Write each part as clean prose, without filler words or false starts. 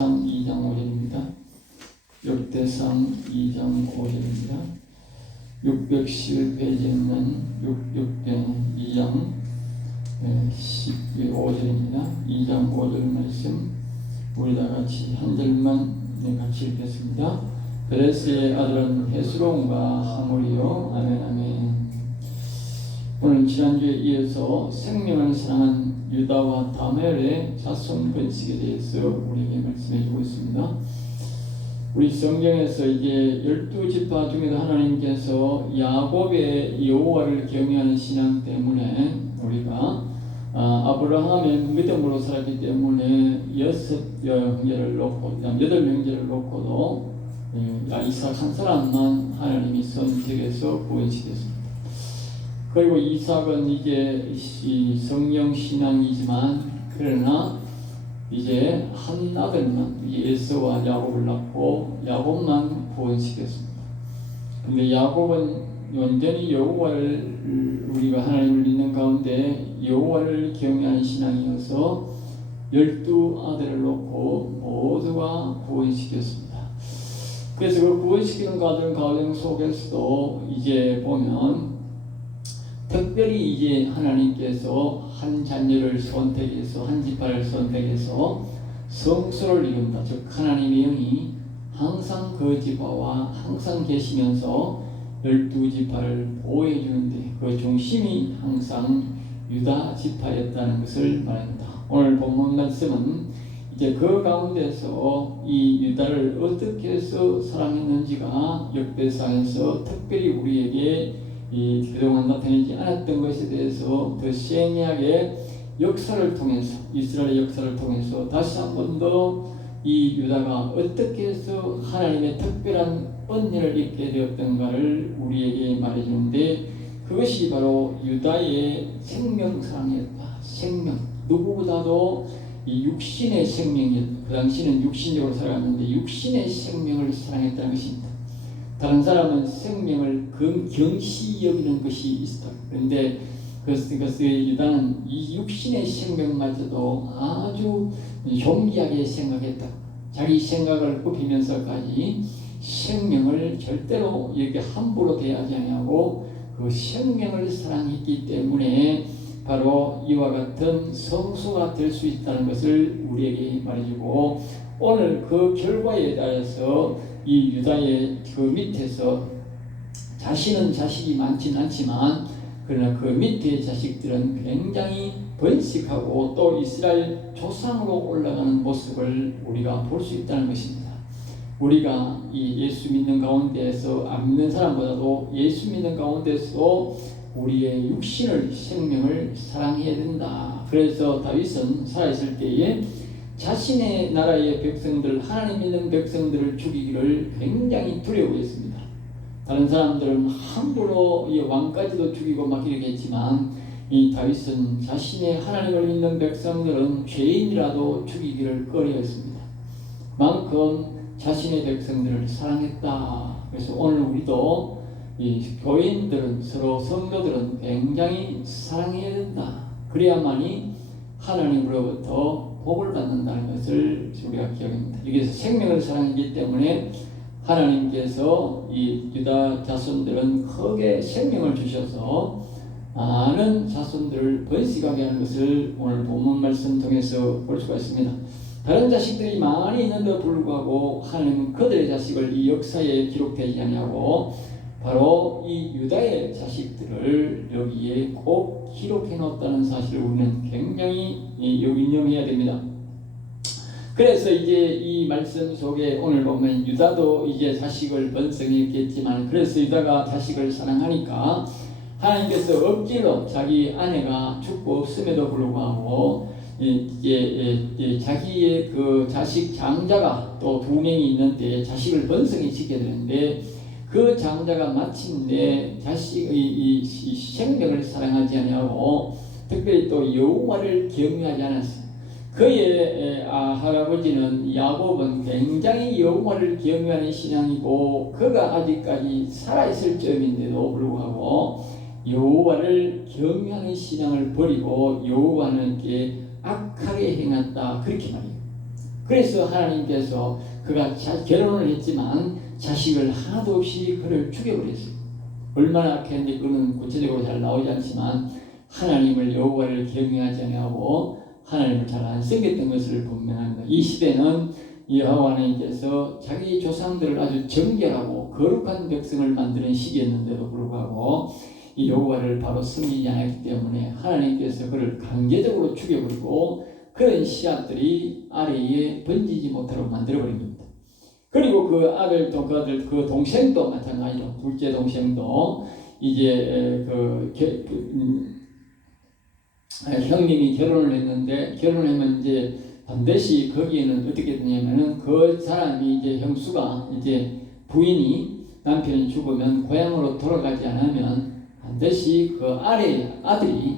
2장 5절입니다. 역대상 2장 5절입니다. 611페이지는 2장 15절입니다. 2장 5절 말씀 우리 다 같이 한 절만 같이 읽겠습니다. 베레스의 아들은 헤스론과 하몰이요. 아멘 아멘. 오늘 지난주에 이어서 생명을 사랑한 유다와 다멜의 자손 번식에 대해서 우리에게 말씀해 주고 있습니다. 우리 성경에서 이제 12지파 중에도 하나님께서 야곱의 여호와를 경외하는 신앙 때문에 우리가 아브라함의 믿음으로 살았기 때문에 6형제를 놓고 8형제를 놓고도 이삭 한 사람만 하나님이 선택해서 구원시켰습니다. 그리고 이삭은 이제 성령 신앙이지만 그러나 이제 한 아들만 에서와 야곱을 낳고 야곱만 구원시켰습니다. 근데 야곱은 완전히 여호와를 우리가 하나님을 믿는 가운데 여호와를 경외하는 신앙이어서 12아들을 놓고 모두가 구원시켰습니다. 그래서 그 구원시키는 과정 속에서도 이제 보면 특별히 이제 하나님께서 한 자녀를 선택해서 한 지파를 선택해서 성소를 이룬다. 즉 하나님의 영이 항상 그 지파와 항상 계시면서 12지파를 보호해 주는데 그 중심이 항상 유다 지파였다는 것을 말합니다. 오늘 본문 말씀은 이제 그 가운데서 이 유다를 어떻게 해서 사랑했는지가 역대상에서 특별히 우리에게 그동안 나타나지 않았던 것에 대해서 더 생생하게 역사를 통해서 이스라엘의 역사를 통해서 다시 한 번 더 이 유다가 어떻게 해서 하나님의 특별한 은혜를 입게 되었던가를 우리에게 말해주는데 그것이 바로 유다의 생명사랑이었다. 생명 누구보다도 이 육신의 생명이었다. 그 당시는 육신적으로 살아갔는데 육신의 생명을 사랑했다는 것입니다. 다른 사람은 생명을 경시 여기는 것이 있다. 그런데 그것을 유다는 이 육신의 생명마저도 아주 존귀하게 생각했다. 자기 생각을 굽히면서까지 생명을 절대로 이렇게 함부로 대하지 아니하고 그 생명을 사랑했기 때문에 바로 이와 같은 성소가 될 수 있다는 것을 우리에게 말해주고 오늘 그 결과에 따라서 이 유다의 그 밑에서 자신은 자식이 많지는 않지만 그러나 그 밑에 자식들은 굉장히 번식하고 또 이스라엘 조상으로 올라가는 모습을 우리가 볼 수 있다는 것입니다. 우리가 이 예수 믿는 가운데에서 안 믿는 사람보다도 예수 믿는 가운데서 우리의 육신을 생명을 사랑해야 된다. 그래서 다윗은 살아있을 때에 자신의 나라의 백성들, 하나님 믿는 백성들을 죽이기를 굉장히 두려워했습니다. 다른 사람들은 함부로 이 왕까지도 죽이고 막 이렇게 했지만 이 다윗은 자신의 하나님을 믿는 백성들은 죄인이라도 죽이기를 꺼려했습니다. 그만큼 자신의 백성들을 사랑했다. 그래서 오늘 우리도 이 교인들은 서로 성도들은 굉장히 사랑해야 된다. 그래야만이 하나님으로부터 복을 받는다는 것을 우리가 기억합니다. 여기서 생명을 사랑하기 때문에 하나님께서 이 유다 자손들은 크게 생명을 주셔서 많은 자손들을 번식하게 하는 것을 오늘 본문 말씀 통해서 볼 수가 있습니다. 다른 자식들이 많이 있는데도 불구하고 하나님은 그들의 자식을 이 역사에 기록되지 않냐고 바로 이 유다의 자식들을 여기에 꼭 기록해 놓았다는 사실을 우리는 굉장히 유념해야 됩니다. 그래서 이제 이 말씀 속에 오늘 보면 유다도 이제 자식을 번성했겠지만 그래서 유다가 자식을 사랑하니까 하나님께서 억지로 자기 아내가 죽고 없음에도 불구하고 이제 자기의 그 자식 장자가 또 2명이 있는데 자식을 번성히 시켜야 되는데 그 장자가 마침내 자식의 이 생명을 사랑하지 아니하고 특별히 또 여호와를 경외하지 않았어요. 그의 할아버지는 야곱은 굉장히 여호와를 경외하는 신앙이고 그가 아직까지 살아있을 점인데도 불구하고 여호와를 경외하는 신앙을 버리고 여호와께 악하게 행했다 그렇게 말해요. 그래서 하나님께서 그가 결혼을 했지만 자식을 하나도 없이 그를 죽여버렸어요. 얼마나 악했는지 그는 구체적으로 잘 나오지 않지만 하나님을 여호와를 경외하지 아니하고 하나님을 잘 안 섬겼던 것을 분명합니다. 이 시대는 여호와 하나님께서 자기 조상들을 아주 정결하고 거룩한 백성을 만드는 시기였는데도 불구하고 이 여호와를 바로 섬기지 않았기 때문에 하나님께서 그를 강제적으로 죽여버리고 그런 씨앗들이 아래에 번지지 못하도록 만들어버린 겁니다. 그리고 그 아들도 그 동생도 마찬가지로 둘째 동생도 이제 형님이 결혼을 했는데 결혼하면 이제 반드시 거기에는 어떻게 되냐면은 그 사람이 이제 형수가 이제 부인이 남편이 죽으면 고향으로 돌아가지 않으면 반드시 그 아래 아들이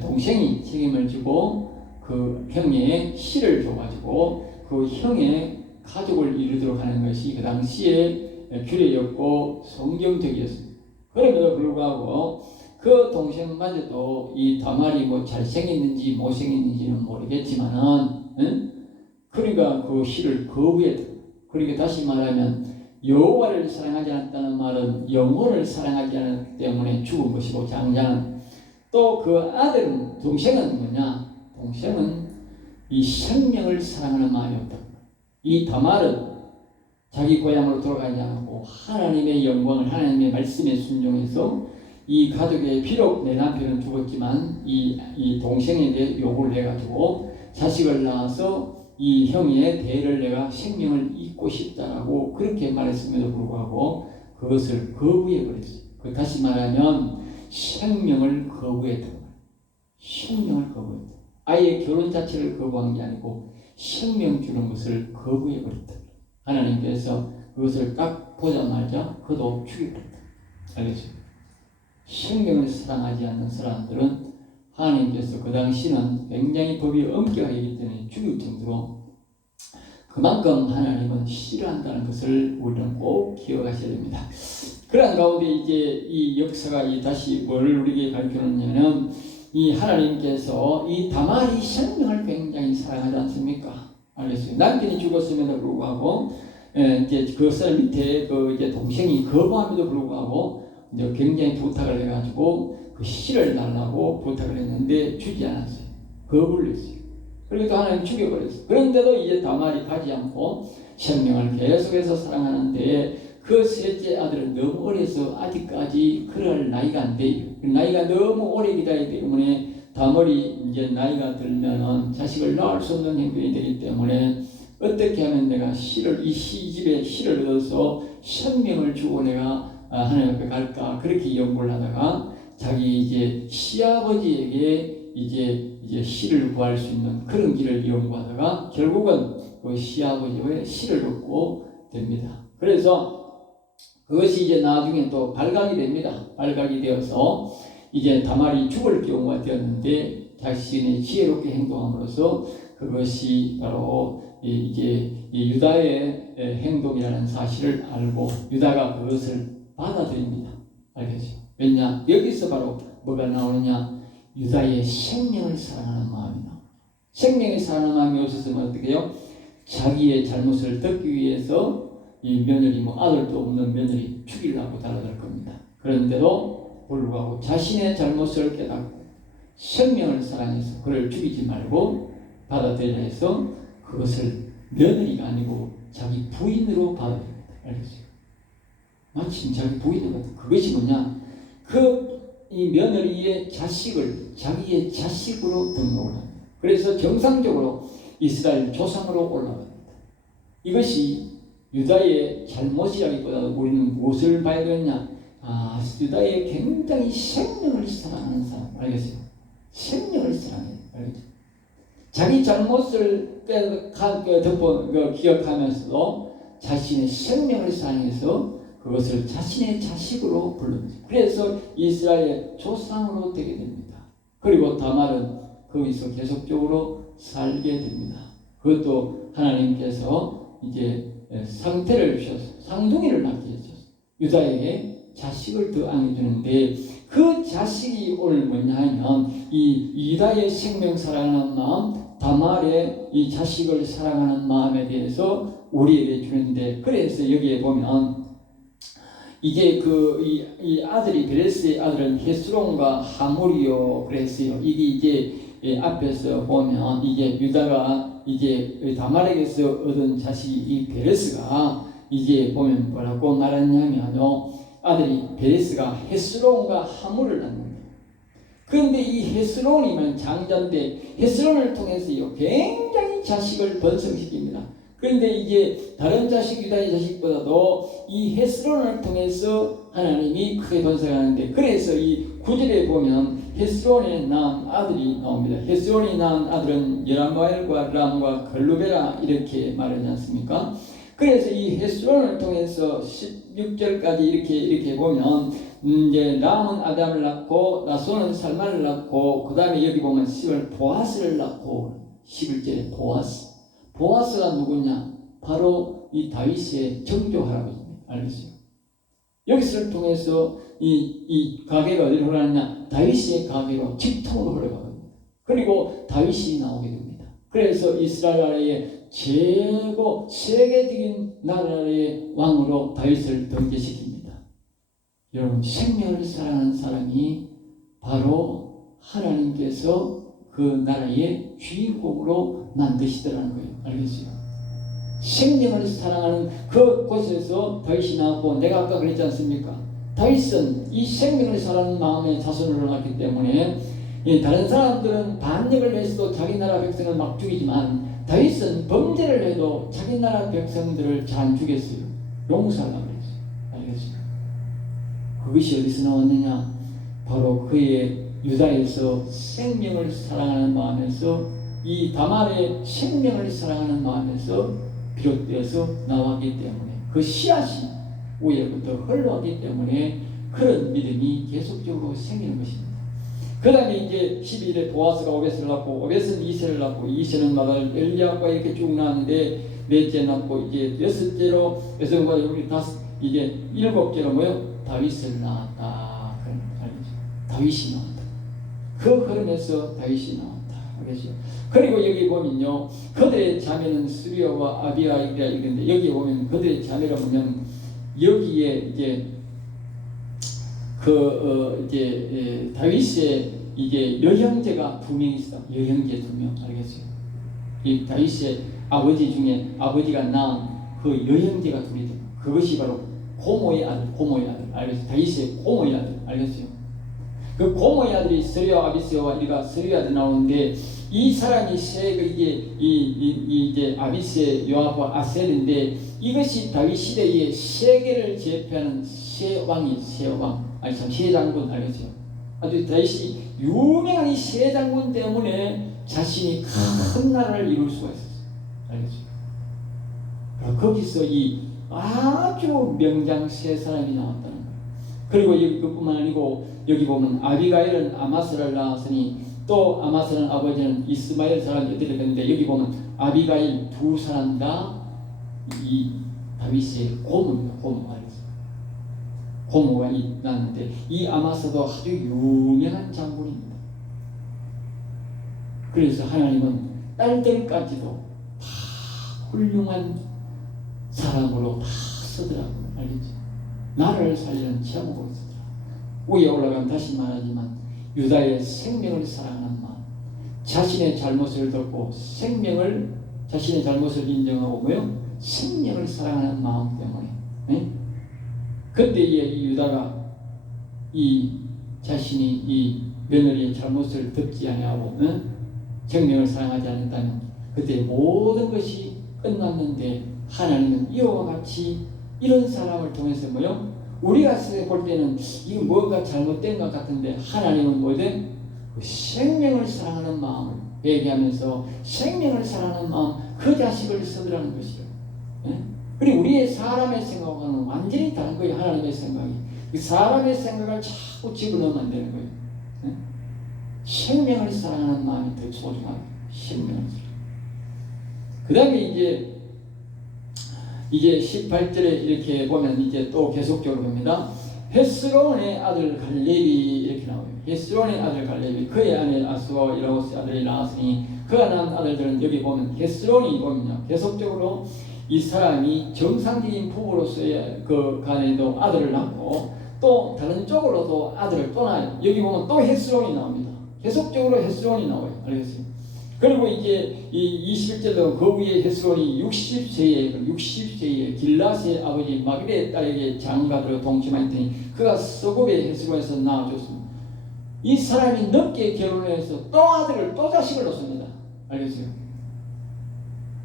동생이 책임을 지고 그 형의 씨를 줘가지고 그 형의 가족을 이루도록 하는 것이 그 당시에 규례였고 성경적이었습니다. 그럼에도 불구하고 그 동생마저도 이 다말이 뭐 잘생겼는지 못생겼는지는 모르겠지만은 그러니까 그 씨를 거부했다. 그러니까 다시 말하면 여호와를 사랑하지 않았다는 말은 영혼을 사랑하지 않았기 때문에 죽은 것이고 장자는 또 그 아들은 동생은 뭐냐? 동생은 이 생명을 사랑하는 마음이 없다. 이 다말은 자기 고향으로 돌아가지 않고 하나님의 영광을 하나님의 말씀에 순종해서 이 가족의 비록 내 남편은 죽었지만 이 동생에 대해 요구를 해가지고 자식을 낳아서 이 형의 대를 내가 생명을 잇고 싶다라고 그렇게 말했음에도 불구하고 그것을 거부해버렸어요. 다시 말하면 생명을 거부했다. 생명을 거부했다. 아예 결혼 자체를 거부한 게 아니고 생명 주는 것을 거부해버렸다. 하나님께서 그것을 딱 보자마자 그도 죽여버렸다. 알겠죠? 생명을 사랑하지 않는 사람들은 하나님께서 그 당시는 굉장히 법이 엄격하기 때문에 죽일 정도로 그만큼 하나님은 싫어한다는 것을 우리는 꼭 기억하셔야 됩니다. 그런 가운데 이제 이 역사가 다시 뭘 우리에게 가르쳐주느냐면 이 하나님께서 이 다말이 생명을 굉장히 사랑하지 않습니까? 알겠어요. 남편이 죽었음에도 불구하고 이제 그 사람 밑에 그 이제 동생이 거부함에도 불구하고 이제 굉장히 부탁을 해가지고 그 씨를 달라고 부탁을 했는데 주지 않았어요. 거부를 했어요. 그리고 하나님 죽여버렸어요. 그런데도 이제 다말이 가지 않고 생명을 계속해서 사랑하는데 그 셋째 아들은 너무 어려서 아직까지 그럴 나이가 안 돼요. 나이가 너무 오래 기다리기 때문에 다말이 이제 나이가 들면은 자식을 낳을 수 없는 행동이 되기 때문에 어떻게 하면 내가 이 시집에 씨를 얻어서 생명을 주고 내가 하나님 앞에 갈까 그렇게 연구를 하다가 자기 이제 시아버지에게 이제 씨를 구할 수 있는 그런 길을 연구하다가 결국은 그 시아버지의 씨를 얻고 됩니다. 그래서 그것이 이제 나중에 또 발각이 됩니다. 발각이 되어서 이제 다말이 죽을 경우가 되었는데 자신의 지혜롭게 행동함으로써 그것이 바로 이제 유다의 행동이라는 사실을 알고 유다가 그것을 받아들입니다. 알겠죠? 왜냐? 여기서 바로 뭐가 나오느냐? 유다의 생명을 사랑하는 마음이 나옵니다. 생명을 사랑하는 마음이 없었으면 어떻게 해요? 자기의 잘못을 덮기 위해서 이 며느리 아들도 없는 며느리 죽이려고 달아들 겁니다. 그런데도 불구하고 자신의 잘못을 깨닫고 생명을 사랑해서 그를 죽이지 말고 받아들이라 해서 그것을 며느리가 아니고 자기 부인으로 받아들입니다. 알겠어요? 마침 자기 부인으로 그것이 뭐냐? 이 며느리의 자식을 자기의 자식으로 등록을 합니다. 그래서 정상적으로 이스라엘 조상으로 올라갑니다. 이것이 유다의 잘못이라기보다도 우리는 무엇을 봐야 되느냐? 유다의 굉장히 생명을 사랑하는 사람. 알겠어요? 생명을 사랑해요. 알겠죠? 자기 잘못을 기억하면서도 자신의 생명을 사랑해서 그것을 자신의 자식으로 부릅니다. 그래서 이스라엘의 조상으로 되게 됩니다. 그리고 다말은 거기서 계속적으로 살게 됩니다. 그것도 하나님께서 이제 상태를 주셔서 쌍둥이를 낳게 해주셔서 유다에게 자식을 더 안겨주는데 그 자식이 오늘 뭐냐 하면 이 유다의 생명 사랑하는 마음 다말의 이 자식을 사랑하는 마음에 대해서 우리에게 주는데, 그래서 여기에 보면 이게 이 아들이 베레스의 아들은 헤스론과 하몰이요 그랬어요. 이게 이제 앞에서 보면 이제 유다가 이제 다말에게서 얻은 자식이 이 베레스가 이제 보면 뭐라고 말하냐면요, 아들이 베레스가 헤스론과 하몰을 낳는다. 그런데 이 헤스론이면 장자인데 헤스론을 통해서요 굉장히 자식을 번성시킵니다. 그런데 이제 다른 자식, 유다의 자식보다도 이 헤스론을 통해서 하나님이 크게 번성하는데, 그래서 이 9절에 보면 헤스론에 낳은 아들이 나옵니다. 헤스론이 낳은 아들은 여라무엘과 람과 글루베라 이렇게 말하지 않습니까? 그래서 이 헤스론을 통해서 16절까지 이렇게 보면 이제 람은 아담을 낳고 나손은 살마를 낳고, 그 다음에 여기 보면 10월 보아스를 낳고, 11절에 보아스가 누구냐? 바로 이 다윗의 정조 할아버지입니다. 알겠어요? 여기서를 통해서 이 가계가 어디로 흘러가느냐? 다윗의 가계로 직통으로 흘러가거든요. 그리고 다윗이 나오게 됩니다. 그래서 이스라엘 나라의 최고 세계적인 나라의 왕으로 다윗을 등재시킵니다. 여러분, 생명을 사랑하는 사람이 바로 하나님께서 그 나라의 주인공으로 만드시더라는 거예요. 알겠어요? 생명을 사랑하는 그 곳에서 다윗이 나왔고, 내가 아까 그랬지 않습니까? 다윗은 이 생명을 사랑하는 마음에 자손을 낳았기 때문에 다른 사람들은 반역을 해서도 자기 나라 백성을 막 죽이지만 다윗은 범죄를 해도 자기 나라 백성들을 잘 안 죽였어요. 용서하려고 그랬어요. 알겠어요? 그것이 어디서 나왔느냐? 바로 그의 유다에서 생명을 사랑하는 마음에서, 이 다말의 생명을 사랑하는 마음에서 비롯되어서 나왔기 때문에, 그 씨앗이 위에부터 흘러왔기 때문에 그런 믿음이 계속적으로 생기는 것입니다. 그 다음에 이제 12일에 보아스가 오벳을 낳고, 오벳은 이세를 낳고, 이세는 마다를 엘리압과 이렇게 쭉 낳았는데 넷째 낳고, 이제 여섯째로 여성과 우리 다섯, 이제 일곱째로 뭐요? 다윗을 낳았다. 다윗이 나왔다. 그 흐름에서 다윗이 나왔다. 알겠죠? 그리고 여기 보면요, 그들의 자매는 스리아와 아비아이라 이런데, 여기 보면 그들의 자매라 보면 여기에 이제 다윗의 이제 여형제가 2명 있어. 여형제 2명. 알겠어요? 이 다윗의 아버지 중에 아버지가 낳은 그 여형제가 2명. 그것이 바로 고모의 아들. 알겠어요? 다윗의 고모의 아들. 알겠어요? 그 고모의 아들이 스리아 아비스와 이가 스리아 아들 나오는데, 이 사람이 이제 아비스의 요압과 아셀인데, 이것이 다윗 시대의 세계를 제패하는 세왕이 세장군. 알겠죠? 아주 다윗이 유명한 이 세장군 때문에 자신이 큰 나라를 이룰 수가 있었어요. 알겠죠? 거기서 이 아주 명장 세 사람이 나왔다는 거예요. 그리고 여기 그뿐만 아니고 여기 보면 아비가일은 아마스를 낳았으니, 또 아마스는 아버지는 이스마엘 사람이 어디를 했는데, 여기 보면 아비가일 2사람 다 이 다윗의 고모입니다. 고모가 낳았는데, 이 아마스도 아주 유명한 장군입니다. 그래서 하나님은 딸들까지도 다 훌륭한 사람으로 다 쓰더라고요. 알겠죠? 나라를 살리는 제목으로 쓰더라고요. 위에 올라가면 다시 말하지만, 유다의 생명을 사랑하는 마음, 자신의 잘못을 덮고 자신의 잘못을 인정하고 뭐요? 생명을 사랑하는 마음 때문에, 그때에 이 유다가 이 자신이 이 며느리의 잘못을 덮지 아니하고 생명을 사랑하지 않는다면 그때 모든 것이 끝났는데, 하나님은 이와 같이 이런 사람을 통해서 뭐요? 우리가 볼 때는 이거 뭔가 잘못된 것 같은데, 하나님은 뭐든 생명을 사랑하는 마음을 얘기하면서 생명을 사랑하는 마음, 그 자식을 쓰더라는 것이요. 그리고 우리의 사람의 생각과는 완전히 다른 거예요. 하나님의 생각이. 그 사람의 생각을 자꾸 집어넣으면 안 되는 거예요. 생명을 사랑하는 마음이 더 소중하고, 생명을 사랑. 그 다음에 이제 18절에 이렇게 보면 이제 또 계속적으로 봅니다. 헤스론의 아들 갈렙이 이렇게 나와요. 헤스론의 아들 갈렙이 그의 아내 아수와 이라고스의 아들이 나왔으니 그가 낳은 아들들은 여기 보면 헤스론이 보면요, 계속적으로 이 사람이 정상적인 부부로서의 그 간에도 아들을 낳고 또 다른 쪽으로도 아들을 또 낳아요. 여기 보면 또 헤스론이 나옵니다. 계속적으로 헤스론이 나와요. 알겠어요? 그리고 이제 이 21절도 그 위에 헤스론이 60세에 길라스의 아버지 마길의 딸에게 장가들어 동침하였더니 그가 서곡의 헤스론에서 낳아줬습니다. 이 사람이 늦게 결혼해서 또 아들을 또 자식을 낳습니다. 알겠어요?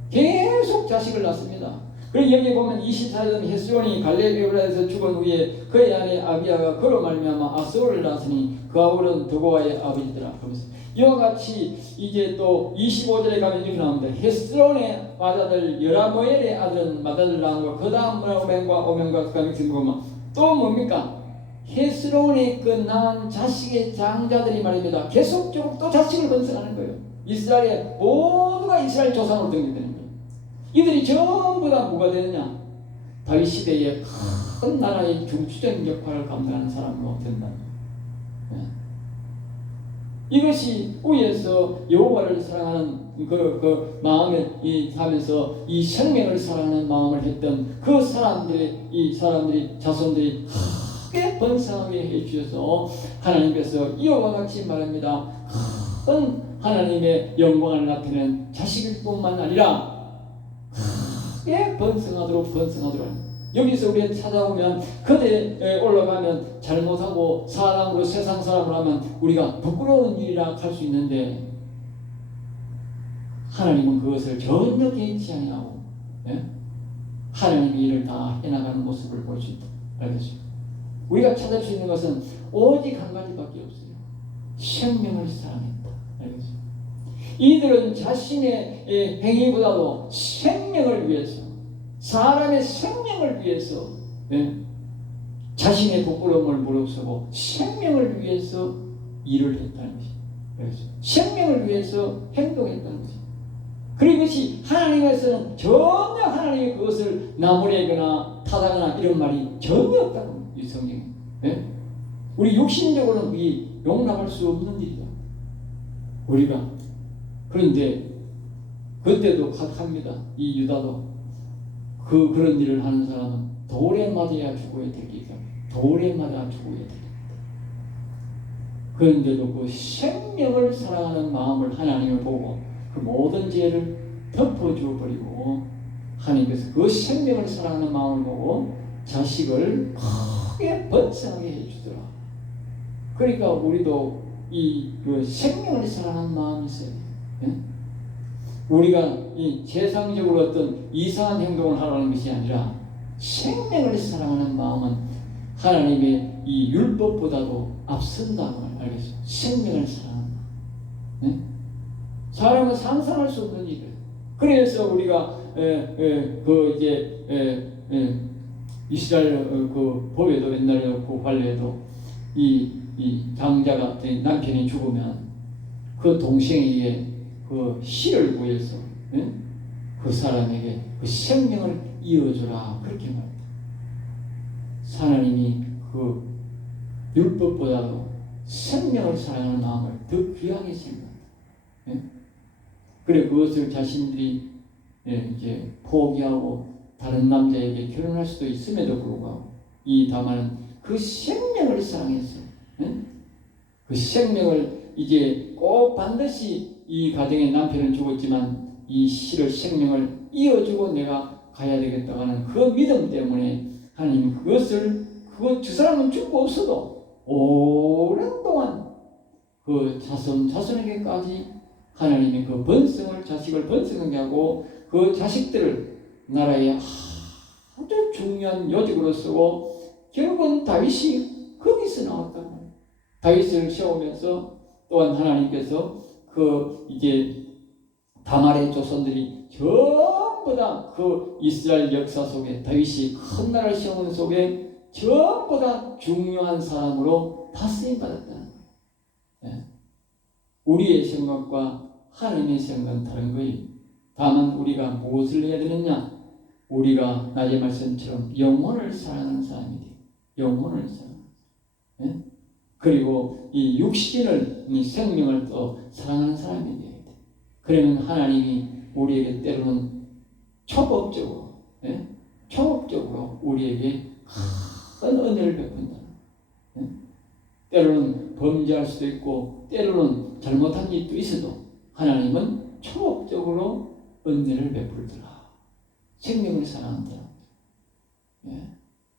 계속 자식을 낳습니다. 그리고 여기 보면 24년 헤스론이 갈렙에서 죽은 후에 그의 아내 아비야가 그로 말미암아 아스올을 낳았으니 그 아울은 드고아의 아버지더라. 이와 같이 이제 또 25절에 가면 이렇게 나옵니다. 헤스론의 맏아들 여라모엘의 아들은 맏아들 낳은 거, 그 다음 오면과 그 다음에 증거만 또 뭡니까? 헤스론의 그 낳은 자식의 장자들이 말입니다. 계속적으로 또 자식을 번성하는 거예요. 이스라엘의 모두가 이스라엘 조상으로 등록되는 거예요. 이들이 전부 다 뭐가 되느냐? 다윗 시대의 큰 나라의 중추적인 역할을 감당하는 사람으로 된다. 이것이 위에서 여호와를 사랑하는 그 마음을 하면서 이 생명을 사랑하는 마음을 했던 그 사람들이 자손들이 크게 번성하게 해주셔서 하나님께서 이와 같이 말합니다. 큰 하나님의 영광을 나타내는 자식일 뿐만 아니라 크게 번성하도록 여기서 우리가 찾아오면 그대에 올라가면 잘못하고 사람으로 세상 사람을 하면 우리가 부끄러운 일이라 할 수 있는데 하나님은 그것을 전혀 개의치 아니하고 하나님의 일을 다 해나가는 모습을 볼 수 있다. 알겠습니다. 우리가 찾을 수 있는 것은 오직 한 가지밖에 없어요. 생명을 사랑했다. 알겠습니다. 이들은 자신의 행위보다도 생명을 위해서 사람의 생명을 위해서 자신의 부끄러움을 무릅쓰고 생명을 위해서 일을 했다는 것입니다. 생명을 위해서 행동했다는 것입니다. 그리고 이것이 하나님에서는 전혀 하나님이 그것을 나무래거나 타다거나 이런 말이 전혀 없다는 거예요. 이 성경에. 우리 육신적으로는 그게 용납할 수 없는 일이다. 우리가. 그런데 그때도 합니다. 이 유다도. 그런 일을 하는 사람은 돌에 맞아야 죽어야 되기 때문에 돌에 맞아 죽어야 됩니다. 그런데도 그 생명을 사랑하는 마음을 하나님을 보고 그 모든 죄를 덮어주어 버리고 하나님께서 그 생명을 사랑하는 마음을 보고 자식을 크게 번성하게 해주더라. 그러니까 우리도 그 생명을 사랑하는 마음이 있어요. 우리가 이 세상적으로 어떤 이상한 행동을 하라는 것이 아니라 생명을 사랑하는 마음은 하나님의 이 율법보다도 앞선다고 알겠습니다. 생명을 사랑한다. 사람은 상상할 수 없는 일이에요. 그래서 우리가 이스라엘 그 법에도 옛날에 그 관례에도 이 장자가 남편이 죽으면 그 동생에게 그 씨를 구해서 그 사람에게 그 생명을 이어주라 그렇게 말합니다. 하나님이 그 율법보다도 생명을 사랑하는 마음을 더 귀하게 생각합니다. 그래 그것을 자신들이 이제 포기하고 다른 남자에게 결혼할 수도 있음에도 불구하고 이 다만은 그 생명을 사랑했어요. 그 생명을 이제 꼭 반드시 이 가정의 남편은 죽었지만 이 씨를 생명을 이어주고 내가 가야 되겠다고 하는 그 믿음 때문에 하나님이 저 사람은 죽고 없어도 오랫동안 그 자손에게까지 하나님이 그 자식을 번성하게 하고 그 자식들을 나라의 아주 중요한 요직으로 쓰고 결국은 다윗이 거기서 나왔다고 합니다. 다윗을 세우면서 또한 하나님께서 이제 다말의 조선들이 전부 다 그 이스라엘 역사 속에 다윗이 큰 나라를 세우는 속에 전부 다 중요한 사람으로 다 쓰임받았다는 거예요. 우리의 생각과 하나님의 생각은 다른 거예요. 다만 우리가 무엇을 해야 되느냐? 우리가 낮의 말씀처럼 영혼을 사랑하는 사람이 돼요. 영혼을 사랑하는. 그리고 이 육신을, 이 생명을 또 사랑하는 사람이 돼야 돼. 그러면 하나님이 우리에게 때로는 초법적으로, 예? 초법적으로 우리에게 큰 은혜를 베푼다. 예? 때로는 범죄할 수도 있고 때로는 잘못한 일도 있어도 하나님은 초법적으로 은혜를 베풀더라. 생명을 사랑한다. 예.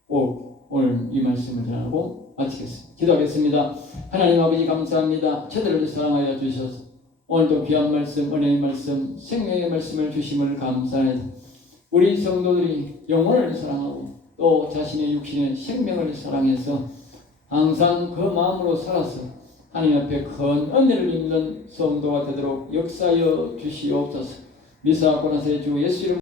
오늘 이 말씀을 전하고 마치겠습니다. 기도하겠습니다. 하나님 아버지 감사합니다. 저들을 사랑하여 주셔서 오늘도 귀한 말씀, 은혜의 말씀, 생명의 말씀을 주심을 감사합니다. 우리 성도들이 영혼을 사랑하고 또 자신의 육신의 생명을 사랑해서 항상 그 마음으로 살아서 하나님 앞에 큰 은혜를 입는 성도가 되도록 역사하여 주시옵소서. 미사하고 나서 주 예수 이름